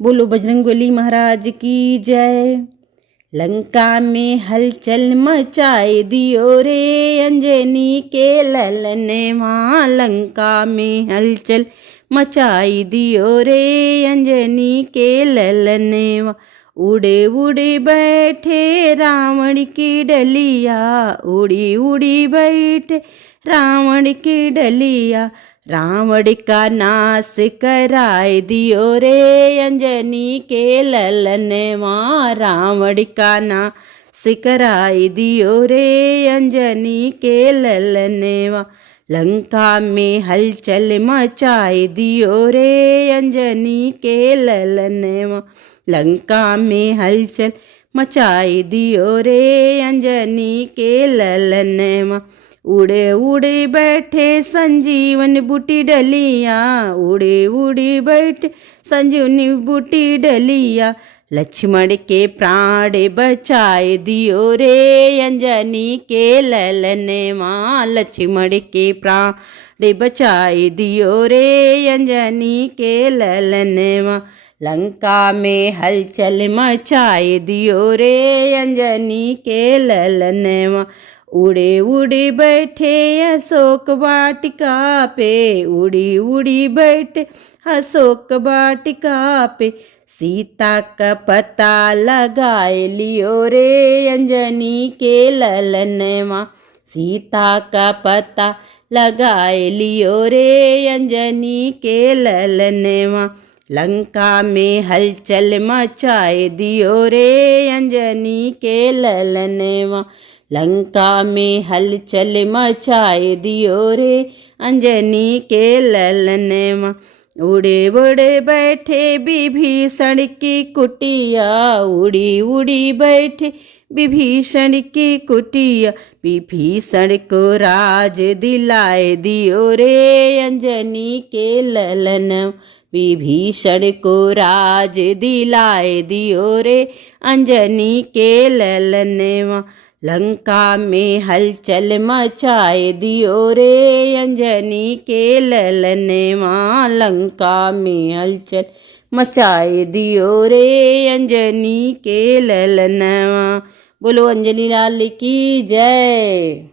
बोलो बजरंगबली महाराज की जय। लंका में हलचल मचाए दियो रे अंजनी के ललने माँ। लंका में हलचल मचाई दियो रे अंजनी के ललने माँ। उड़े उड़े बैठे रावण की डलिया, उड़ी उड़ी बैठे रावण की डलिया। रावण का नाश कराए दियो रे अंजनी के ललने माँ। रावण का नाश कराए दियो रे अंजनी के ललने माँ। लंका में हलचल मचाए दियो रे अंजनी के ललने माँ। लंका में हलचल मचाए दियो रे अंजनी के ललने माँ। उड़े उड़े बैठे संजीवन बूटी डलिया, उड़े उड़े बैठे संजीवनी बूटी डलिया। लक्ष्मण के प्राण बचाए दियो रे अंजनी के ललने माँ। लक्ष्मण के प्राण बचाए दियो रे अंजनी के ललने माँ। लंका में हलचल मचाए दियो रे अंजनी के ललने माँ। उड़े उड़े बैठे अशोक वाटिका पे, उड़ी उड़ी बैठे अशोक वाटिका पे। सीता का पता लगाए लियो रे अंजनी के ललने माँ। सीता का पता लगाए लियो रे अंजनी के ललने माँ। लंका में हलचल मचाए दियो रे अंजनी के ललने माँ। लंका में हलचल मचाए दियो रे अंजनी के ललने माँ। उड़े उड़े बैठे विभीषण की कुटिया, उड़ी उड़ी बैठे विभीषण की कुटिया। विभीषण को राज दिलाए दियो रे अंजनी के ललना। विभीषण को राज दिलाए दियो रे अंजनी के ललने माँ। लंका में हलचल मचाए दियो रे अंजनी के ललने माँ। लंका में हलचल मचाए दियो रे अंजनी के ललने माँ। बोलो अंजनी लाल की जय।